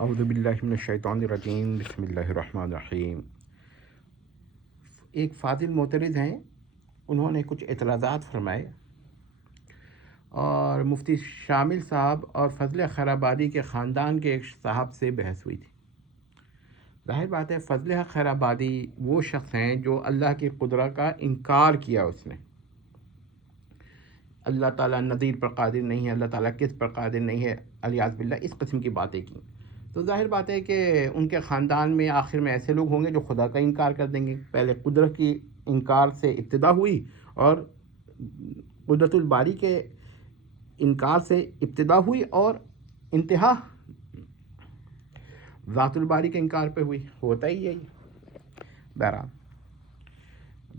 اعوذ باللہ من الشیطان الرجیم، بسم اللہ الرحمن الرحیم۔ ایک فاضل معترض ہیں، انہوں نے کچھ اعتراضات فرمائے اور مفتی شامل صاحب اور فضل خیر آبادی کے خاندان کے ایک صاحب سے بحث ہوئی تھی۔ ظاہر بات ہے فضل خیر آبادی وہ شخص ہیں جو اللہ کی قدرت کا انکار کیا، اس نے اللہ تعالیٰ نظیر پر قادر نہیں ہے، اللہ تعالیٰ کس پر قادر نہیں ہے، الیاذ باللہ اس قسم کی باتیں کی۔ تو ظاہر بات ہے کہ ان کے خاندان میں آخر میں ایسے لوگ ہوں گے جو خدا کا انکار کر دیں گے۔ پہلے قدرت کی انکار سے ابتدا ہوئی اور قدرت الباری کے انکار سے ابتدا ہوئی اور انتہا ذات الباری کے انکار پہ ہوئی، ہوتا ہی یہی۔ بہرحال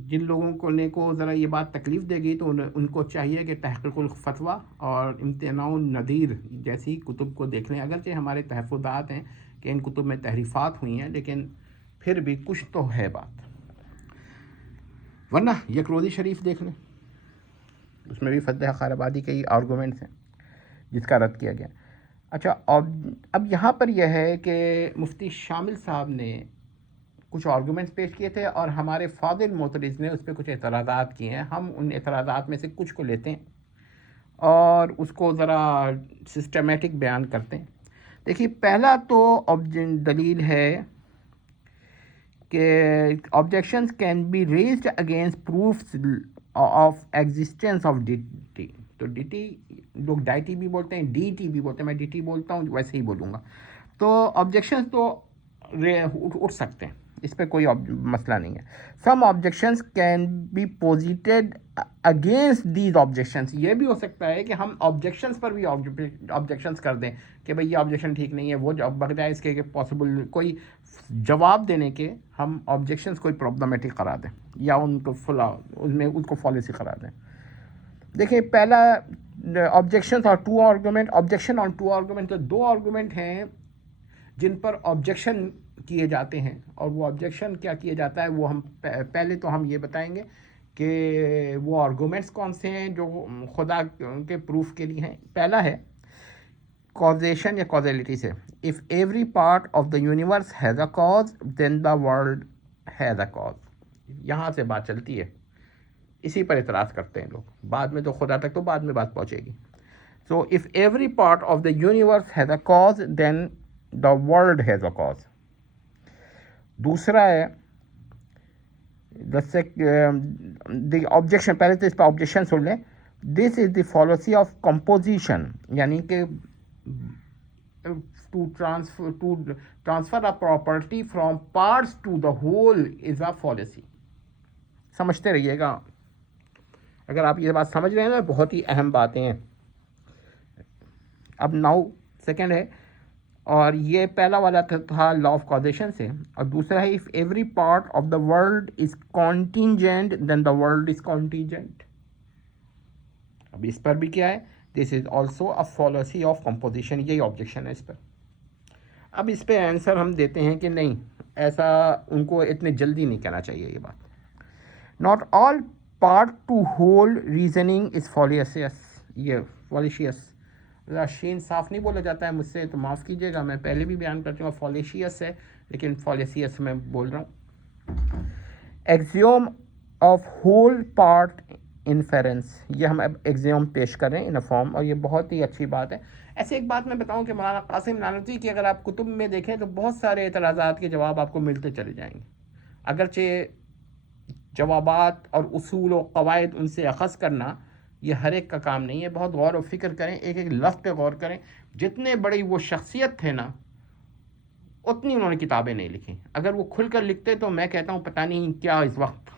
جن لوگوں کو ذرا یہ بات تکلیف دے گی تو ان کو چاہیے کہ تحقیق الفتویٰ اور امتناع النظیر جیسی کتب کو دیکھ لیں۔ اگرچہ ہمارے تحفظات ہیں کہ ان کتب میں تحریفات ہوئی ہیں، لیکن پھر بھی کچھ تو ہے بات، ورنہ یک روزی شریف دیکھ لیں، اس میں بھی فضل خیر آبادی کے ہی آرگومنٹس ہیں جس کا رد کیا گیا۔ اچھا، اب یہاں پر یہ ہے کہ مفتی شامل صاحب نے کچھ آرگومنٹس پیش کیے تھے اور ہمارے فاضل معترض نے اس پہ کچھ اعتراضات کیے ہیں۔ ہم ان اعتراضات میں سے کچھ کو لیتے ہیں اور اس کو ذرا سسٹمیٹک بیان کرتے ہیں۔ دیکھیے، پہلا تو دلیل ہے کہ objections can be raised against proofs of existence of deity. تو ڈیٹی لوگ ڈائٹی بھی بولتے ہیں، ڈی ٹی بھی بولتے ہیں، میں ڈی ٹی بولتا ہوں ویسے ہی بولوں گا۔ تو آبجیکشنز تو اٹھ سکتے ہیں، اس پہ کوئی مسئلہ نہیں ہے۔ Some objections can be posited against these objections, یہ بھی ہو سکتا ہے کہ ہم آبجیکشنز پر بھی آبجیکشنز کر دیں کہ بھئی یہ آبجیکشن ٹھیک نہیں ہے، وہ بجائے اس کے کہ پاسبل کوئی جواب دینے کے ہم آبجیکشنز کوئی پرابلمیٹک قرار دیں یا ان کو ان کو فالسی قرار دیں۔ دیکھیں، پہلا آبجیکشنز اور to argument, objection on to argument, تو دو آرگومنٹ ہیں جن پر آبجیکشن کیے جاتے ہیں، اور وہ آبجیکشن کیا کیا جاتا ہے وہ ہم پہلے تو ہم یہ بتائیں گے کہ وہ آرگومنٹس کون سے ہیں جو خدا کے پروف کے لیے ہیں۔ پہلا ہے کازیشن یا کازیلٹی سے، if every part of the universe has a cause then the world has a cause. یہاں سے بات چلتی ہے، اسی پر اعتراض کرتے ہیں لوگ، بعد میں تو خدا تک تو بعد میں بات پہنچے گی۔ So if every part of the universe has a cause then the world has a cause. دوسرا ہے دی آبجیکشن، پہلے تو اس پہ آبجیکشن سن لیں۔ دس از دی فالوسی آف کمپوزیشن، یعنی کہ to transfer a property from parts to the whole is a fallacy. سمجھتے رہیے گا، اگر آپ یہ بات سمجھ رہے ہیں نا، بہت ہی اہم باتیں ہیں۔ اب ناؤ سیکنڈ ہے، اور یہ پہلا والا تھا لا آف کازیشن سے، اور دوسرا ہے if every part of the world is contingent then the world is contingent. اب اس پر بھی کیا ہے، this is also a fallacy of composition, یہی آبجیکشن ہے اس پر۔ اب اس پہ آنسر ہم دیتے ہیں کہ نہیں، ایسا ان کو اتنے جلدی نہیں کہنا چاہیے یہ بات۔ Not all part to whole reasoning is fallacious, یہ فالیشیس شین صاف نہیں بولا جاتا ہے مجھ سے تو معاف کیجیے گا، میں پہلے بھی بیان کر چکا، فالیشیس ہے لیکن فالیشیس میں بول رہا ہوں۔ ایگزیوم آف ہول پارٹ انفیرنس، یہ ہم اب ایگزیوم پیش کر رہے ہیں ان فارم، اور یہ بہت ہی اچھی بات ہے۔ ایسے ایک بات میں بتاؤں کہ مولانا قاسم نانوتوی کی اگر آپ کتب میں دیکھیں تو بہت سارے اعتراضات کے جواب آپ کو ملتے چلے جائیں گے، اگرچہ جوابات اور اصول و قواعد ان سے اخذ کرنا یہ ہر ایک کا کام نہیں ہے۔ بہت غور و فکر کریں، ایک ایک لفظ پہ غور کریں۔ جتنے بڑی وہ شخصیت تھے نا، اتنی انہوں نے کتابیں نہیں لکھی، اگر وہ کھل کر لکھتے تو میں کہتا ہوں پتہ نہیں کیا اس وقت۔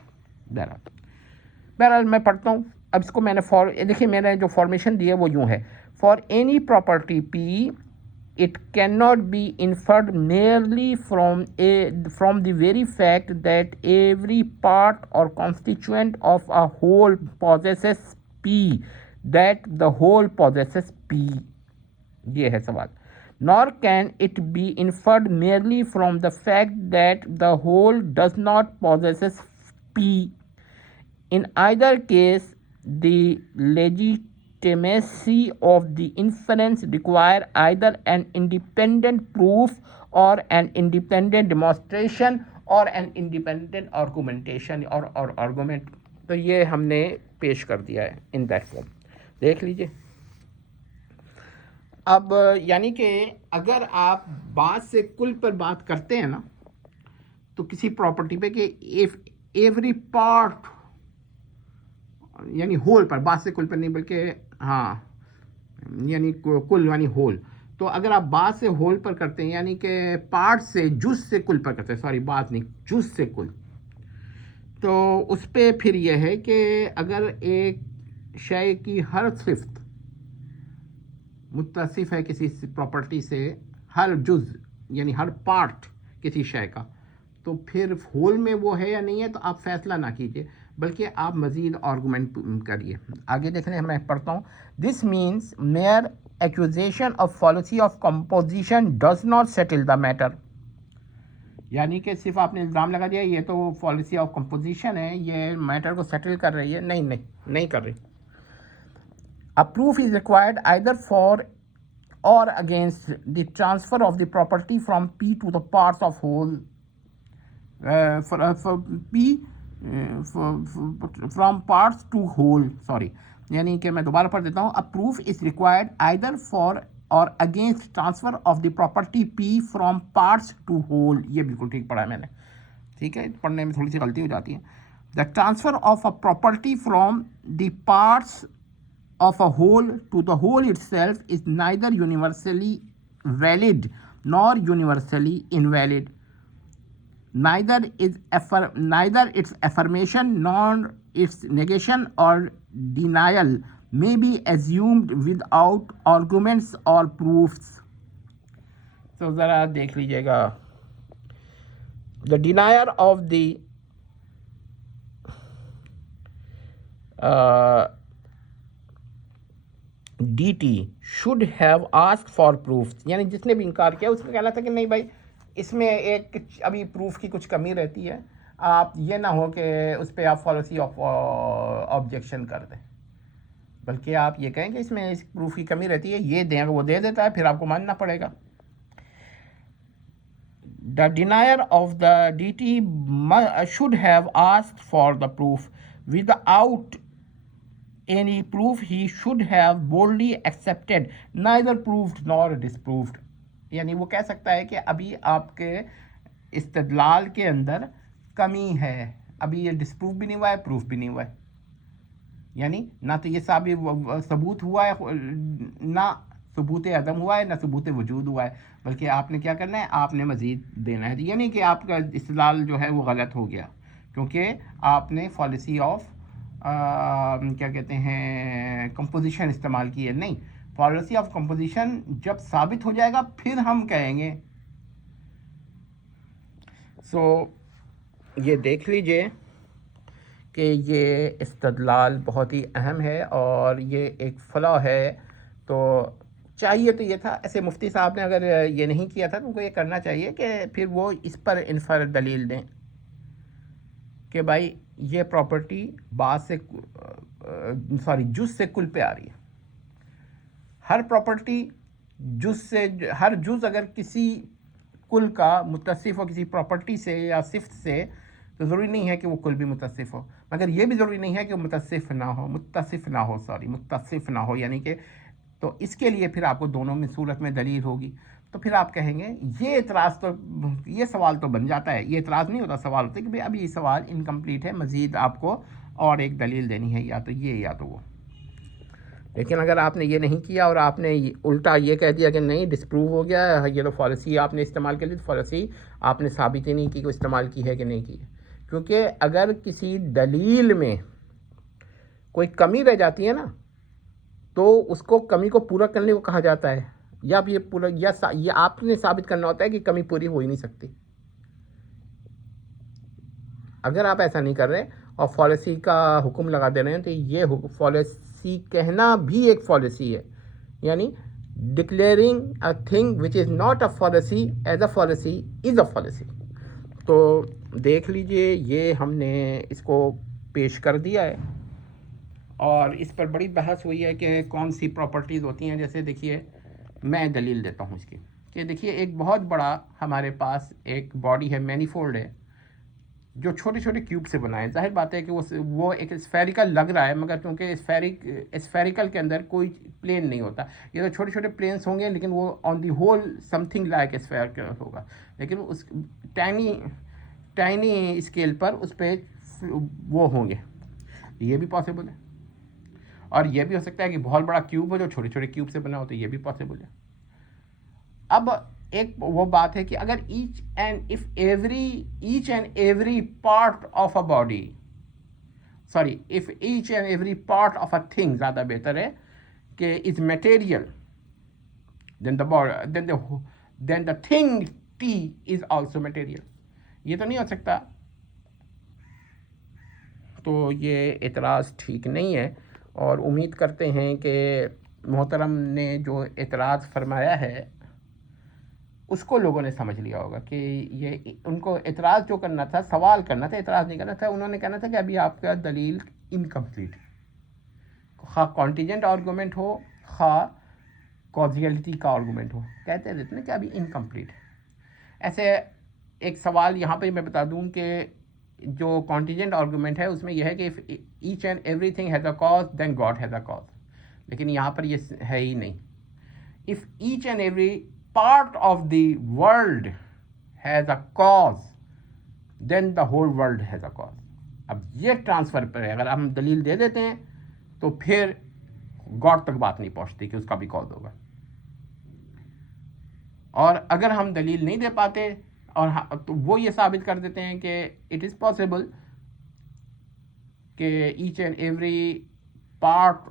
بہرحال میں پڑھتا ہوں۔ اب اس کو میں نے دیکھیے میں نے جو فارمیشن دی ہے وہ یوں ہے، for any property P it cannot be inferred merely from the very fact that every part or constituent of a whole possesses P, that the whole possesses P. یہ ہے سوال۔ Nor can it be inferred merely from the fact that the whole does not possesses P. In either case, the legitimacy of the inference require either an independent proof or an independent demonstration or an independent argumentation or argument. تو یہ ہم نے پیش کر دیا ہے in that form. دیکھ لیجئے. اب یعنی کہ اگر آپ بعض سے کل پر بات کرتے ہیں نا تو کسی پراپرٹی پہ کہ ایوری پارٹ یعنی ہول پر، بعض سے کل پر نہیں بلکہ ہاں یعنی کل یعنی ہول، تو اگر آپ بعض سے ہول پر کرتے ہیں یعنی کہ پارٹ سے جز سے کل پر کرتے ہیں، سوری بعض نہیں جز سے کل، تو اس پہ پھر یہ ہے کہ اگر ایک شے کی ہر صفت متصف ہے کسی پراپرٹی سے، ہر جز یعنی ہر پارٹ کسی شے کا، تو پھر ہول میں وہ ہے یا نہیں ہے تو آپ فیصلہ نہ کیجیے بلکہ آپ مزید آرگومنٹ کریے. آگے دیکھیں میں پڑھتا ہوں. This means mere accusation of fallacy of composition does not settle the matter. یعنی کہ صرف آپ نے الزام لگا دیا یہ تو فالسی آف کمپوزیشن ہے، یہ میٹر کو سیٹل کر رہی ہے، نہیں کر رہی. A proof is required either for or against the transfer of the property from P to the parts of whole. From parts to whole. Sorry. یعنی کہ میں دوبارہ پڑھ دیتا ہوں. A proof is required either for or against transfer of the property P from parts to whole. یہ بالکل ٹھیک پڑھا ہے میں نے. ٹھیک ہے، پڑھنے میں تھوڑی سی غلطی ہو جاتی ہے. The transfer of a property from the parts of a whole to the whole itself is neither universally valid nor universally invalid. Neither its affirmation nor its negation or denial may be assumed without arguments or proofs. تو ذرا دیکھ لیجیے گا. The denier of the DT should have asked for proofs. یعنی جس نے بھی انکار کیا اس کا کہنا تھا کہ نہیں بھائی اس میں ایک ابھی پروف کی کچھ کمی رہتی ہے، آپ یہ نہ ہو کہ اس پہ آپ فالسی آف آبجیکشن کر دیں، بلکہ آپ یہ کہیں کہ اس میں اس پروف کی کمی رہتی ہے، یہ دیں، وہ دے دیتا ہے پھر آپ کو ماننا پڑے گا. The denier of the DT should have asked for the proof. Without any proof he should have boldly accepted neither proved nor disproved. یعنی وہ کہہ سکتا ہے کہ ابھی آپ کے استدلال کے اندر کمی ہے، ابھی یہ ڈسپروف بھی نہیں ہوا ہے، پروف بھی نہیں ہوا ہے. یعنی نہ تو یہ ثبوت ہوا ہے، نہ ثبوت عدم ہوا ہے، نہ ثبوت وجود ہوا ہے، بلکہ آپ نے کیا کرنا ہے، آپ نے مزید دینا ہے. یعنی کہ آپ کا استدلال جو ہے وہ غلط ہو گیا کیونکہ آپ نے فالسی آف کیا کہتے ہیں کمپوزیشن استعمال کی ہے. نہیں، فالسی آف کمپوزیشن جب ثابت ہو جائے گا پھر ہم کہیں گے. یہ دیکھ لیجئے کہ یہ استدلال بہت ہی اہم ہے اور یہ ایک فلاح ہے. تو چاہیے تو یہ تھا، ایسے مفتی صاحب نے اگر یہ نہیں کیا تھا تو ان کو یہ کرنا چاہیے کہ پھر وہ اس پر انفرد دلیل دیں کہ بھائی یہ پراپرٹی جز سے کل پہ آ رہی ہے. ہر پراپرٹی جز سے، ہر جز اگر کسی کل کا متصف ہو کسی پراپرٹی سے یا صفت سے تو ضروری نہیں ہے کہ وہ کل بھی متصف ہو، مگر یہ بھی ضروری نہیں ہے کہ وہ متصف نہ ہو. یعنی کہ تو اس کے لیے پھر آپ کو دونوں میں صورت میں دلیل ہوگی. تو پھر آپ کہیں گے یہ اعتراض تو، یہ سوال تو بن جاتا ہے، یہ اعتراض نہیں ہوتا، سوال ہوتا ہے کہ بھئی ابھی یہ سوال انکمپلیٹ ہے، مزید آپ کو اور ایک دلیل دینی ہے، یا تو یہ یا تو وہ. لیکن اگر آپ نے یہ نہیں کیا اور آپ نے الٹا یہ کہہ دیا کہ نہیں ڈسپروو ہو گیا ہے، یہ تو فالسی آپ نے استعمال کر لی، تو فالسی آپ نے ثابت ہی نہیں کی کہ استعمال کی ہے کہ نہیں کی. کیونکہ اگر کسی دلیل میں کوئی کمی رہ جاتی ہے نا تو اس کو کمی کو پورا کرنے کو کہا جاتا ہے، یا یہ پورا یہ آپ نے ثابت کرنا ہوتا ہے کہ کمی پوری ہو ہی نہیں سکتی. اگر آپ ایسا نہیں کر رہے اور فالسی کا حکم لگا دے رہے ہیں تو یہ فالسی کہنا بھی ایک فالسی ہے. یعنی declaring a thing which is not a falsi as a falsi is a falsi. تو دیکھ لیجئے یہ ہم نے اس کو پیش کر دیا ہے اور اس پر بڑی بحث ہوئی ہے کہ کون سی پراپرٹیز ہوتی ہیں. جیسے دیکھیے میں دلیل دیتا ہوں اس کی کہ دیکھیے ایک بہت بڑا ہمارے پاس ایک باڈی ہے، مینیفولڈ ہے، جو چھوٹے چھوٹے کیوب سے بنا ہے. ظاہر بات ہے کہ وہ ایک اسفیریکل لگ رہا ہے، مگر چونکہ اسفیریکل کے اندر کوئی پلین نہیں ہوتا. یہ تو چھوٹے چھوٹے پلینس ہوں گے لیکن وہ on the whole something like spherical ہوگا، لیکن اس ٹائنی اسکیل پر اس پہ وہ ہوں گے. یہ بھی پاسبل ہے. اور یہ بھی ہو سکتا ہے کہ بہت بڑا کیوب ہو جو چھوٹے چھوٹے کیوب سے بنا ہو، تو یہ بھی پاسبل ہے. اب ایک وہ بات ہے کہ اگر each and every part of a body, sorry if each and every part of a thing, زیادہ بہتر ہے کہ is material, then the thing T is also material. یہ تو نہیں ہو سکتا. تو یہ اعتراض ٹھیک نہیں ہے، اور امید کرتے ہیں کہ محترم نے جو اعتراض فرمایا ہے اس کو لوگوں نے سمجھ لیا ہوگا کہ یہ ان کو اعتراض جو کرنا تھا، سوال کرنا تھا، اعتراض نہیں کرنا تھا. انہوں نے کہنا تھا کہ ابھی آپ کا دلیل انکمپلیٹ ہے، خواہ کانٹیجنٹ آرگومنٹ ہو خواہ کازیلٹی کا آرگومنٹ ہو، کہتے رہتے ہیں کہ ابھی انکمپلیٹ ہے. ایسے ایک سوال یہاں پہ میں بتا دوں کہ جو کانٹیجنٹ آرگومنٹ ہے اس میں یہ ہے کہ each and every thing has a cause then God has a cause, لیکن یہاں پر یہ ہے ہی نہیں. If each and every part of the world has a cause then the whole world has a cause. اب یہ ٹرانسفر پر ہے، اگر ہم دلیل دے دیتے ہیں تو پھر گاڈ تک بات نہیں پہنچتی کہ اس کا بھی کاز ہوگا. اور اگر ہم دلیل نہیں دے پاتے اور تو وہ یہ ثابت کر دیتے ہیں کہ اٹ از پاسبل کہ each and every part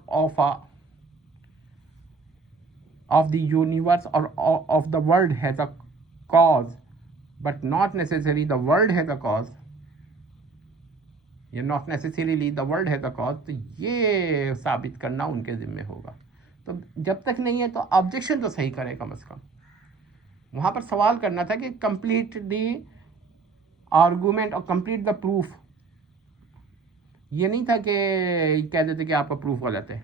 of the universe اور of the world has a cause but not necessary the world has a cause, یا not necessarily the world has a cause, تو یہ ثابت کرنا ان کے ذمہ ہوگا. تو جب تک نہیں ہے تو آبجیکشن تو صحیح کرے کم از کم. وہاں پر سوال کرنا تھا کہ کمپلیٹ دی آرگومنٹ اور کمپلیٹ دا پروف. یہ نہیں تھا کہ کہہ دیتے کہ آپ کا پروف غلط ہے،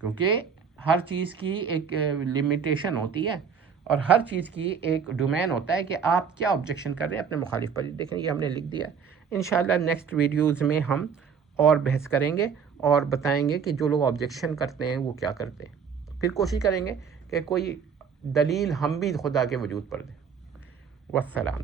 کیونکہ ہر چیز کی ایک لمیٹیشن ہوتی ہے اور ہر چیز کی ایک ڈومین ہوتا ہے کہ آپ کیا آبجیکشن کر رہے ہیں اپنے مخالف پر. دیکھیں یہ ہم نے لکھ دیا. انشاءاللہ نیکسٹ ویڈیوز میں ہم اور بحث کریں گے اور بتائیں گے کہ جو لوگ آبجیکشن کرتے ہیں وہ کیا کرتے ہیں. پھر کوشش کریں گے کہ کوئی دلیل ہم بھی خدا کے وجود پر دیں. والسلام.